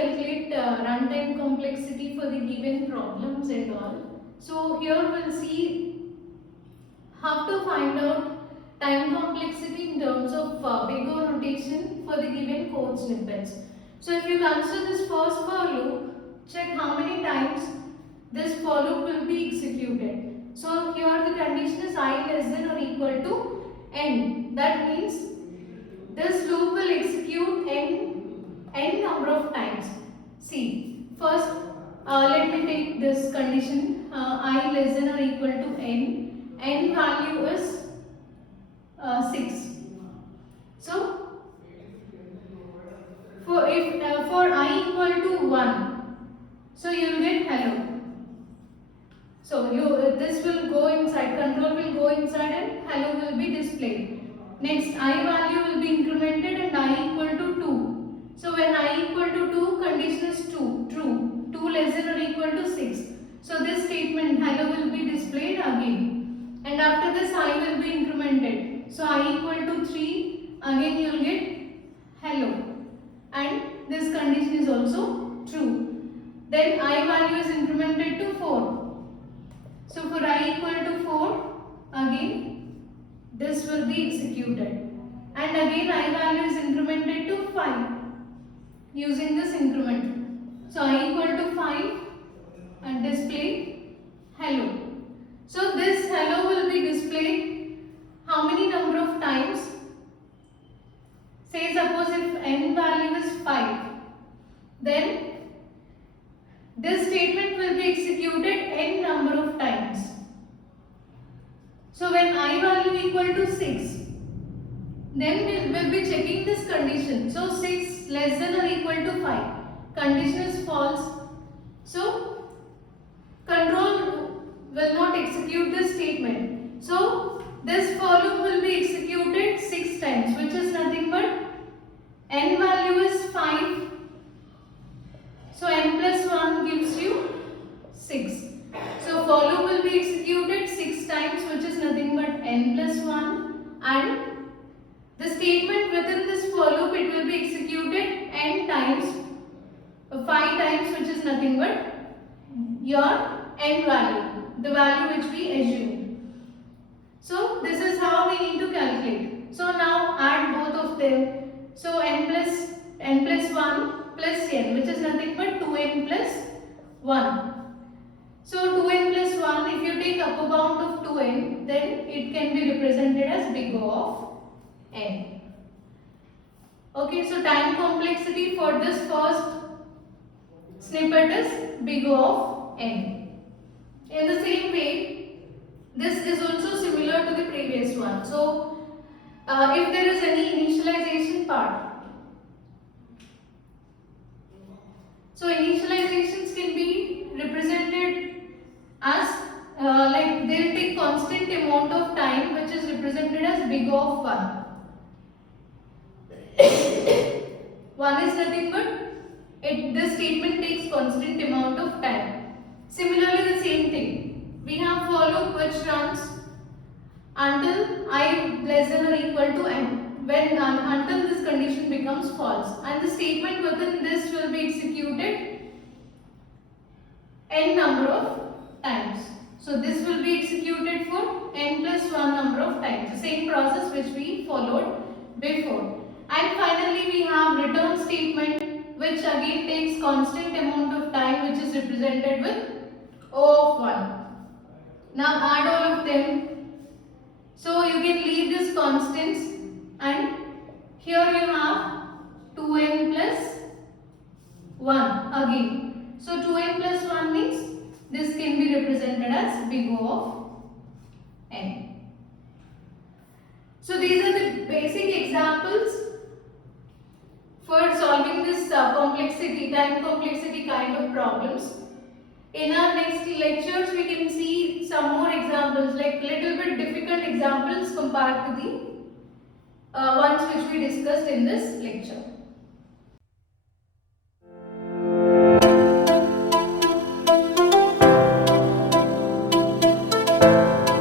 calculate runtime complexity for the given problems and all. So here we'll see how to find out time complexity in terms of big O notation for the given code snippets. So if you consider this first for loop, check how many times this for loop will be executed. So here the condition is I less than or equal to n. That means this loop will execute n number of times. See, first let me take this condition I less than or equal to n value is 6. So for I equal to 1, so you will get hello. So this will go inside, control will go inside and hello will be displayed. Next, I value will be incremented and I equal to 2. So when I equal to 2, condition is true. 2 less than or equal to 6. So this statement hello will be displayed again. And after this I will be incremented. So I equal to 3, again you will get hello. And this condition is also true. Then I value is incremented to 4. So for I equal to 4, again this will be executed. And again I value is incremented to 5 using this increment. So I equal to 5 and display hello. So this hello will be displayed how many number of times? Say suppose if n value is 5, then this statement will be executed n number of times. So when I value equal to 6, then we will be checking this condition. So 6 less than or equal to 5. Condition is false. So control will not execute this statement. So this for loop will be executed 6 times, which is nothing but n value is 5. So n plus 1 gives you 6. So for loop will be executed 6 times, which is nothing but n plus 1, and the statement within this for loop it will be executed n times, 5 times, which is nothing but your n value, the value which we assume. So this is how we need to calculate. So now add both of them. So n plus 1 plus n, which is nothing but 2n plus 1. So 2n plus 1, if you take upper bound of 2n, then it can be represented as big O of n. Okay, so time complexity for this first snippet is big O of n. In the same way, this is also similar to the previous one. So if there is any initialization part, so initializations can be represented as like they will take constant amount of time, which is represented as big O of 1. 1 is nothing but this statement takes constant amount of time. Similarly, the same thing. We have for loop which runs until I less than or equal to n. When until this condition becomes false, and the statement within this will be executed n number of times. So this will be executed for n plus 1 number of times, the same process which we followed before. And finally we have return statement, which again takes constant amount of time, which is represented with O of 1. Now add all of them. So you can leave this constants, and here you have 2n plus 1 again. So 2n plus 1 means this can be represented as big O of n. So these are the basic examples for solving this time complexity kind of problems. In our next lectures, we can see some more examples, like little bit difficult examples compared to the ones which we discussed in this lecture.